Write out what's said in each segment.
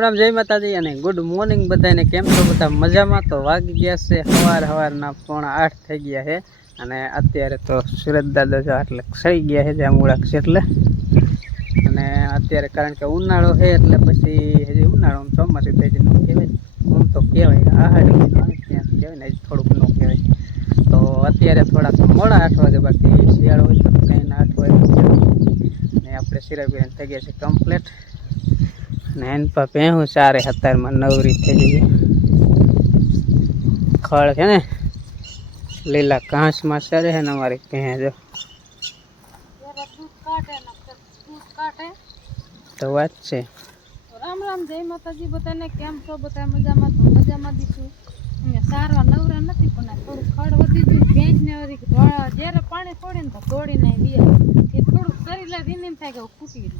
રામ જય માતાજી અને ગુડ મોર્નિંગ બધાને કેમ છો બધા મજામાં તો વાગી ગયા છે સવારના 7:45 થઈ ગયા છે અને અત્યારે તો સુરત દાદા જો એટલે સહી ગયા છે જાંબુડા છે એટલે અને અત્યારે કારણ કે ઉનાળો છે એટલે પછી હજી ઉનાળો ચોમાસું થઈ જાય ન કહેવાય હું તો કહેવાય આહાડી ત્યાં કહેવાય ને થોડુંક ન કહેવાય તો અત્યારે થોડાક મોડા 8 વાગે બાકી શિયાળો હોય તો કંઈ 8 વાગે ને આપણે સિરાઈ પીને થઈ ગયા છે કમ્પ્લીટ ને એન પર પહેવું સારે હતારમાં નવરી થઈ જઈએ ખળ છે ને લીલા ઘાસમાં સરે છે ને અમારી ભેં જો તો વાત છે. રામ રામ જય માતાજી બધાને કેમ છો બધા મજામાં તો મજામાં દીશું અમે સારવા નવરા નથી પણ થોડું ખડ વધી ગયું ભેંસ ને વધી ધોળા જ્યારે પાણી છોડે ને તો દોડીને વીએ એ થોડુંક શરીર ધીમે થાય કે ફૂટી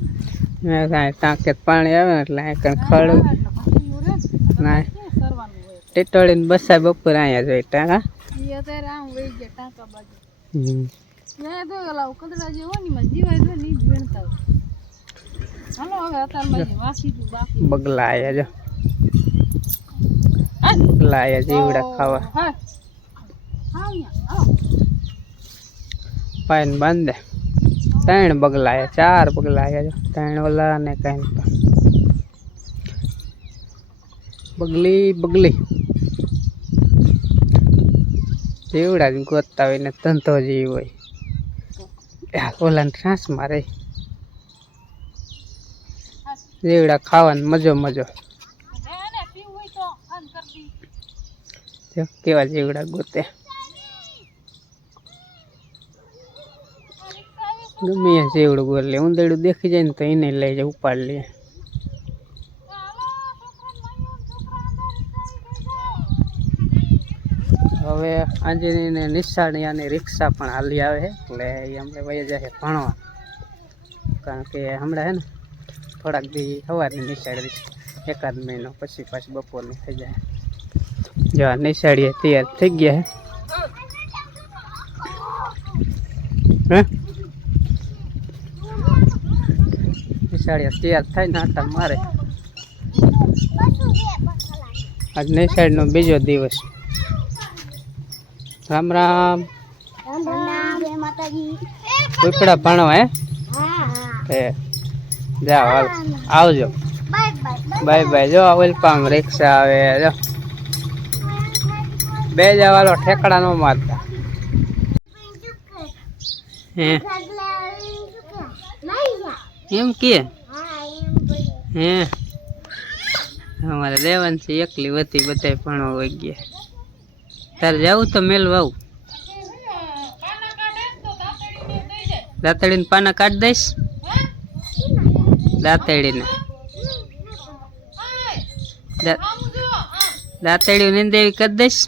મેં કાંઈ ટાંકે પાણી આવે ને એટલે કાંઈ ખડ ના ટીટોળીને બસા બપોર અહીંયા જોઈ ટાંકા એ અત્યારે આમ વહી ગયા ટાંકા બાજુ ત્યાં તો ઓલા કદડા જે હોય ને માં જીવાય તો ની જ વેણતા હાલો હવે અત્યારે વાસી દઉં બાકી બગલા આયા જો બગલા આયા જીવડા ખાવા પાઈન બાંધે 3 બગલા આયા 4 બગલા આયા જો 3 ઓલા ને કઈ બગલી જીવડા જ ગોતતા હોય ને ધંધો જીવ હોય ઓલા ટ્રાન્સ મારે જીવડા ખાવાનો મજો કેવા જીવડા ગોતે ગમે જીવડું ગોલે ઉંદરડું દેખી જાય ને તો એને લઈ જાય ઉપાડ લે હવે આંજની ને નિશાળીયાની રિક્ષા પણ હાલી આવે છે એટલે એ અમને વહી જાય ભણવા કારણ કે હમણાં હે ને થોડાક દી સવારની નિશાળી એકાદ મહિનો પછી પાછી બપોરની થઈ જાય જો નિશાળીએ તૈયાર થઈ ગયા હે નિશાળીએ તૈયાર થાય ને આટા મારે આજ નિશાળનો બીજો દિવસ રામ રામ ઉપડા ભણવા હે જાઓ હાલ આવજો બાય બાય જો ઓલપામ રિક્ષા આવે જો બે જવાલો ઠેકડા નો મારતા હે એમ કે હે અમારે રેવાંશી એકલી વધી બધાય ભણવા વઈ ગયા તારે જાવું તો મેલવાવું દાંતડીને પાના કાઢી દઈશ દાંતડીને દાંતડી નીંદ એવી કરી દઈશ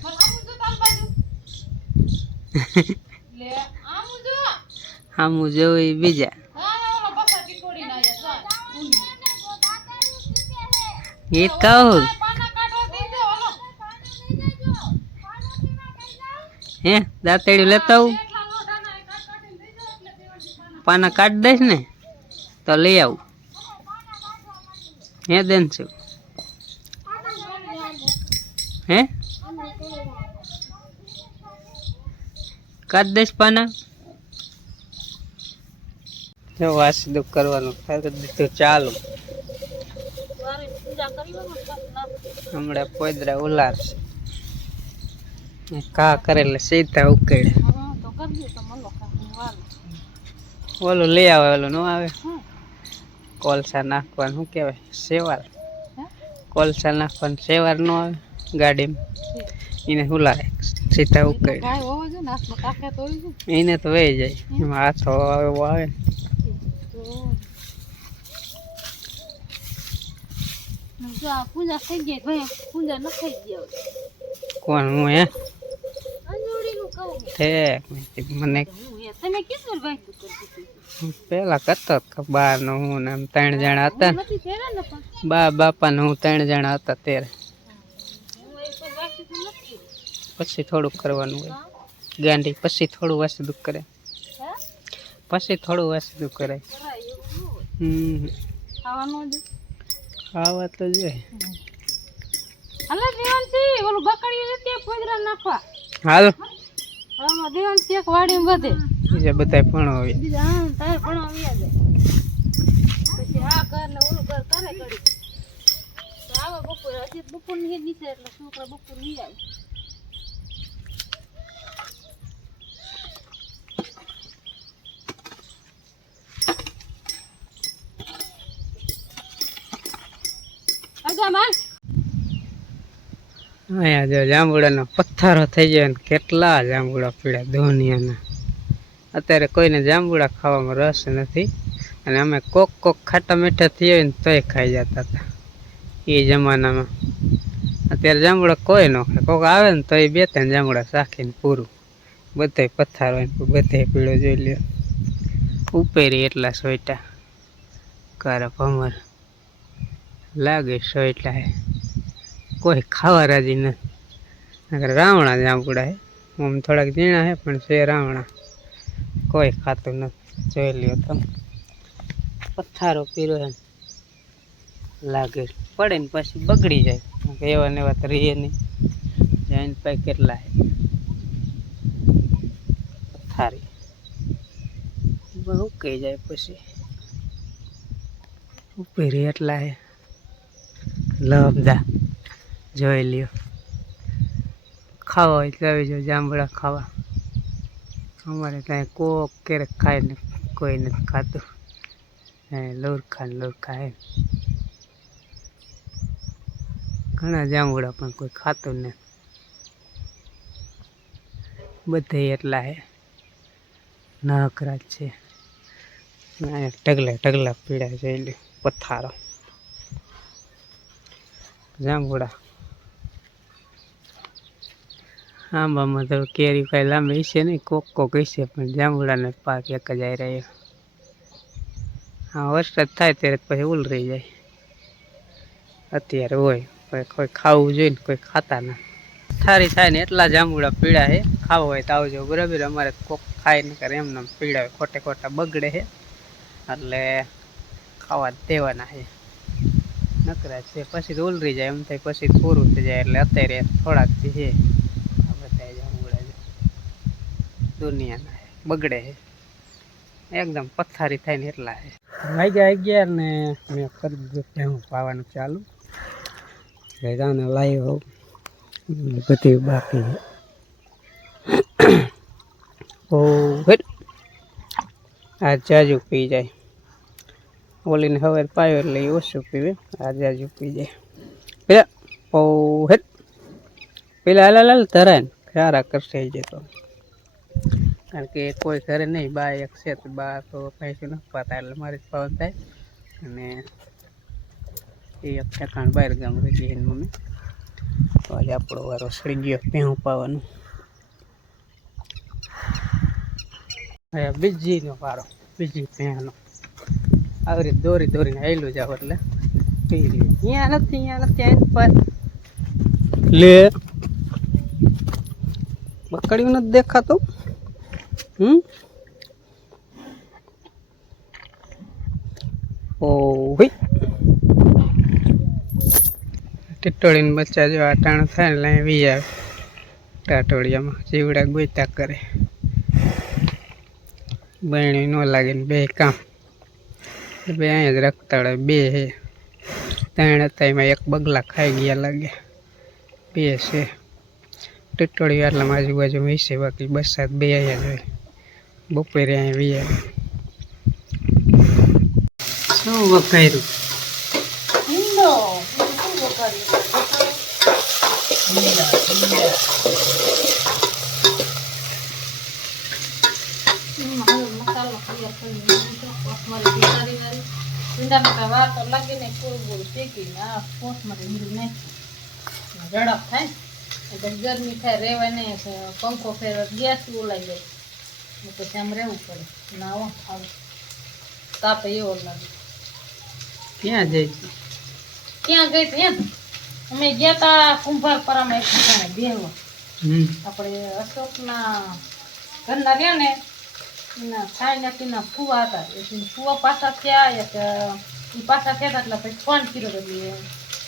હામું જોવું બીજા ગીત કહું હે દાંતડી લેતા આવું પાના કાઢી દઈશ ને તો લઈ આવું હે દેન છું હે કાઢ દઈશ પાના જો વાસીદું કરવાનું કરી દીધું ચાલુ હમણાં પોદરા ઉલારશે કા કરેલે સીધા ઉકેડે ઓલું લઈ આવે ઓલું ન આવે કોલસા નાખવાનું શું કહેવાય સેવાર કોલસા નાખવાનું સેવાર ન આવે ગાડીમાં એને હુલારે સીધા ઉકેડે એને તો વહી જાય એમાં હાથો એવો આવે પૂજા થઈ ગઈ ભાઈ પૂજા ન થઈ ગઈ કોણ હું હે મને તમે કિશોર ભાઈ પેલા કરતો બા નો હું ને 3 જણા હતા બા બાપા ને હું 3 જણા હતા ત્યારે પછી થોડુંક કરવાનું હોય ગાંડી પછી થોડું વાસીદું કરે પછી થોડું વાસીદું કરે ખાવા તો જોઈએ. હાલો દેવાનસી, ઓલું બકડી નથી ફોદરા નાખવા. હાલ આમાં દેવાનસી એક વાડીમાં બધે બીજા બધા પણ હોય. બીજા હા તાર પણ આવ્યા જાય. પછી આ કર ને ઓલું કર કરે કરી. તો આવા બપોર હજી બપોર ની નીચે એટલે છોકરા બપોર વી આવે. આજા માન અહીંયા જો જાંબુડાના પથ્થારો થઈ જાય ને કેટલા જાંબુડા પીડ્યા દુનિયાના. અત્યારે કોઈને જાંબુડા ખાવામાં રસ નથી, અને અમે કોક ખાટા મીઠા થઈ હોય ને તોય ખાઈ જતા હતા એ જમાનામાં. અત્યારે જાંબુડા કોઈ ન ખાય, કોક આવે ને તો એ 2-3 જાંબુડા શાખીને પૂરું. બધાય પથ્થારો હોય ને બધાય પીળો જોઈ લ્યો. ઉપેરી એટલા સોયટા કારા ભમર લાગે સોયટા હે, કોઈ ખાવા રાજી નથી. રાવણા જાંબુડા હે, આમ થોડાક ઝીણા હે પણ છે રાવણા, કોઈ ખાતું નથી. જોઈ લ્યો તમે, પથ્થારો પીરો હે લાગે, પડે ને પછી બગડી જાય. એવા ને એવા તો રીએ નહીં. જઈને પાઈ કેટલા હે પથ્થારી, ઉકાઈ જાય પછી. ઉપેરી એટલા હે લમદા, જોઈ લ્યો. ખાવા હોય તો આવી જાઓ જાંબુડા ખાવા. અમારે ત્યાં કોક ક્યારેક ખાય ને કોઈ નથી ખાતું. હે લુરખા હે, ઘણા જાંબુડા પણ કોઈ ખાતું નથી. બધે એટલા હે નકરા છે. ઢગલા પીડા જોઈ લ્યો પથ્થારો જાંબુડા. આંબામાં તો કેરી કાંઈ લાંબી હશે નહીં, કોક હશે, પણ જાંબુડાને પાક એક જ આવી રહ્યો. હા વરસાદ થાય ત્યારે પછી ઉલરી જાય. અત્યારે હોય પણ કોઈ ખાવું જોઈએ ને કોઈ ખાતા ના. થારી થાય ને એટલા જાંબુડા પીળા છે. ખાવા હોય તો આવજો બરાબર. અમારે કોક ખાય ને કરે એમને પીળા હોય, ખોટા બગડે છે એટલે ખાવા દેવાના છે. નકરા છે પછી તો ઉલરી જાય એમ થાય, પછી પૂરું થઈ જાય. એટલે અત્યારે થોડાક છે આ બધા જાંબુડા દુનિયાના બગડે છે એકદમ પથ્થારી થાય ને એટલા છે. વાગ્યા 11 ને મેં કરી દીધું ભેહું પાવાનું ચાલુ. ભેગાને લાવી હોઉં બધી બાકી આ જાજુ પી જાય. ઓલીને હવે પાયો એટલે એ ઓછું પીવે, આ જાજુ પી જાય. પેલા હેટ પેલા હાલ ધરાય ને સારા કરશે જતો. કારણ કે કોઈ ઘરે નહીં, બા એક છે તો બા તો પૈસું નથી પાતા એટલે મારે જ પાવન થાય. અને એ એક ઠેકાણ બહાર ગામ રહી ગઈ એની મમ્મી, તો આજે આપણો વારો સડી ગયો ભેહું પાવાનું. હવે બીજીનો વારો, બીજી ભેહનો આવી રીતે દોરીને આવેલું જાવ એટલે પી રહ્યું. અહીંયા નથી આની પર લે બકડ્યું નથી દેખાતું. ઓ ભાઈ ટીટોળીને બચ્ચા જો આટાણ થાય એટલે વી આવે ટાટોળિયામાં જીવડા ગોઈતા કરે. બહેણી ન લાગે ને બે કામ બે અહીંયા જ રખતા હોય. બે હે 3 હતા, એમાં એક બગલા ખાઈ ગયા લાગે. 2 છે ટીટોળી આટલામાં આજુબાજુ હશે, બાકી બસાત 2 અહીંયા જ હોય. બપોરે અહીંયા વી આવે. શું વખાયરું મસાલો ઈંડામાં વાર તો લાગે ને પૂરું શેકીને આ પોસમાં મીઠું નાખી ઝડપ થાય એટલે ગરમી થાય, રહેવાય નહીં. પંખો ફેરવા ગેસ ઓલાઈ જાય પછી આમ રહેવું પડે. ના આવ તાપે એવો લાગે. ક્યાં જાય છે? ક્યાં ગઈ એમ અમે ગયા તા કુંભાર પરામાં એક ઠેકાણે બેહવા. આપણે અશોકના ઘરના રહ્યા ને એના ખાઈ નાખીના ફુવા હતા, ફુવા પાછા થયા એક એ પાછા કહેતા એટલે પછી ફોન કર્યો એટલે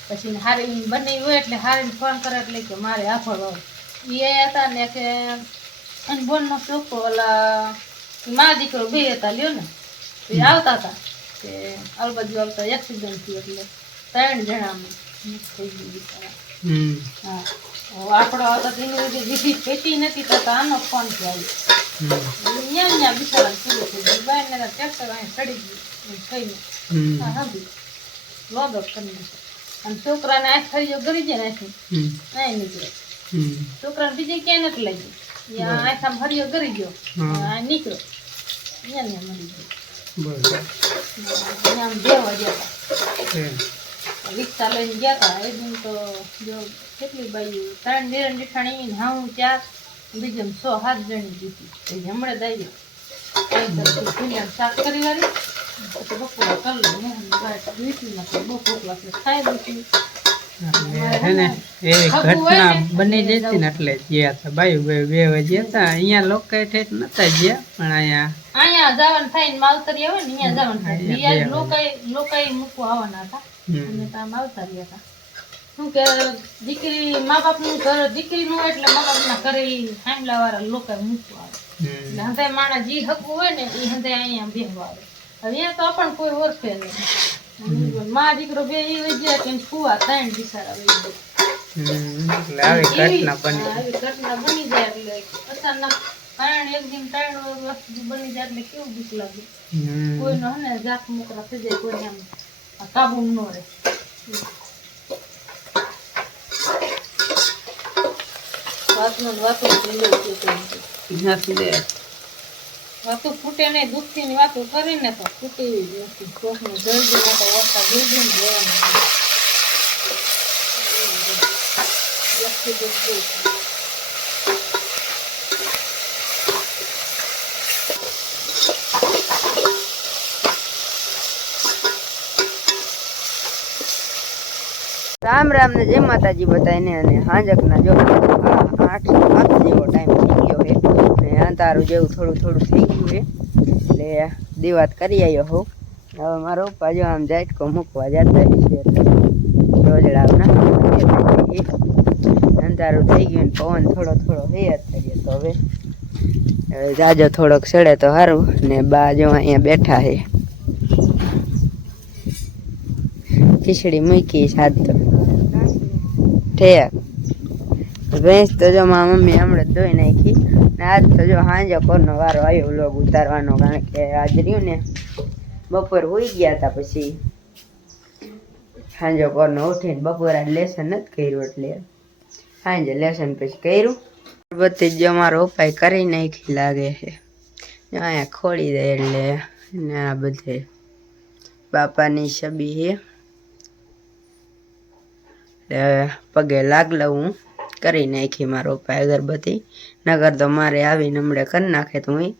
પછી હારી બંને હોય એટલે હારીને ફોન કરે એટલે કે મારે આફળ હોય એ હતા ને કે અને બોનનો છોકરો ઓલા મારા દીકરો બે હતા લ્યો ને તો એ આવતા હતા કે અલબાજુ આવતા એક્સિડન્ટ થયું એટલે 3 જણાનું થઈ ગયું બિચારા. હા આપણો આવતા તેની બધી વિધિ પેટી નથી થતા આનો ફોન થયો ન્યા બિચારા પૂરો થઈ ગયું બાય ને ટ્રેક્ટર અહીં ચડી ગયું થઈને હા હા લોદો કરી અને છોકરાને આ ફરીયો ગરી જાય નાખી અહીં નીકળે છોકરાને બીજે ક્યાંય નથી લાગ્યું ત્યાં આખા હરિયો ગરી ગયો આ નીકળ્યો ત્યાં મરી ગયો આમ દેવા ગયા હતા રિક્ષા લઈને ગયા હતા એ દિન તો જો કેટલી બાઈ 3 નિરણ દીઠાણી ને હું 4 બીજું 6-7 જણી જીતી હમણાં જ આવી શાક કરી વાળી પછી બપોરા કરી લો ને વીટીમાં બહુ ભૂખ લાગે ખાઈ દઈશું એવી ઘટના બની જતી ને એટલે ગયા હતા બાયું બે ગયા હતા અહીંયા લોકો ઠેઠ નતા ગયા પણ અહીંયા જવાનું થાય ને માવતરી આવે ને અહીંયા જવાનું થાય લોકો મૂકવા આવવાના હતા અને ત્યાં માવતરી હતા શું કે દીકરી મા બાપનું ઘર દીકરીનું એટલે મા બાપના ઘરે હામલા વાળા લોકો મૂકવા આવે એટલે હંતે માણસ જી હકવું હોય ને એ હંતે અહીંયા બેહવા આવે અહીંયા તો પણ કોઈ ઓળખે નહીં મા દીકરો બે એ ગયા કે ફુવા 3 બિચારા આવી ઘટના બની જાય એટલે અચાનક કારણ એક દિન 3 વસ્તુ બની જાય એટલે કેવું બીક લાગે કોઈનો હે ને જાત મોકરા થઈ જાય કોઈને આમ કાબુ ન રહે વાતો ફૂટે નહીં દુઃખથી ની વાતો કરીને તો ફૂટી જ નથી કોકને જલ્દી તો વર્તા જલ્દી રામ રામ ને જય માતાજી બધાને અને હાંજકના જો 8:07 જેવો ટાઈમ થઈ ગયો છે ને અંધારું જેવું થોડું થઈ ગયું છે એટલે દીવાત કરી આવ્યો હોઉં હવે મારો પપ્પા જો આમ જાટકો મૂકવા જતા છે રોજડાવના અંધારું થઈ ગયું ને પવન થોડો હે અત્યારે તો હવે જાજો થોડોક સડે તો સારું ને બા જો અહીંયા બેઠા છે ખીચડી મૂકી સાદ તો ઠેક ભેંસ તો જો મારા મમ્મી હમણાં ધોઈ નાખી ને આજ તો જો સાંજે કોરનો વારો આવ્યો વ્લોગ ઉતારવાનો કારણ કે આજ રહ્યું ને બપોર હોઈ ગયા હતા પછી સાંજે કોરનો ઉઠીને બપોર લેસન નથી કર્યું એટલે સાંજે લેસન પછી કર્યું બધી જો મારો ઉપાય કરી નાખી લાગે છે અહીંયા ખોડી દે એટલે ને આ બધે બાપાની છબી છે પગે લાગલો હું કરી નાખી મારો ઉપાય અગરબત્તી નગર તો મારે આવીને હમણાં કરી નાખે તો હું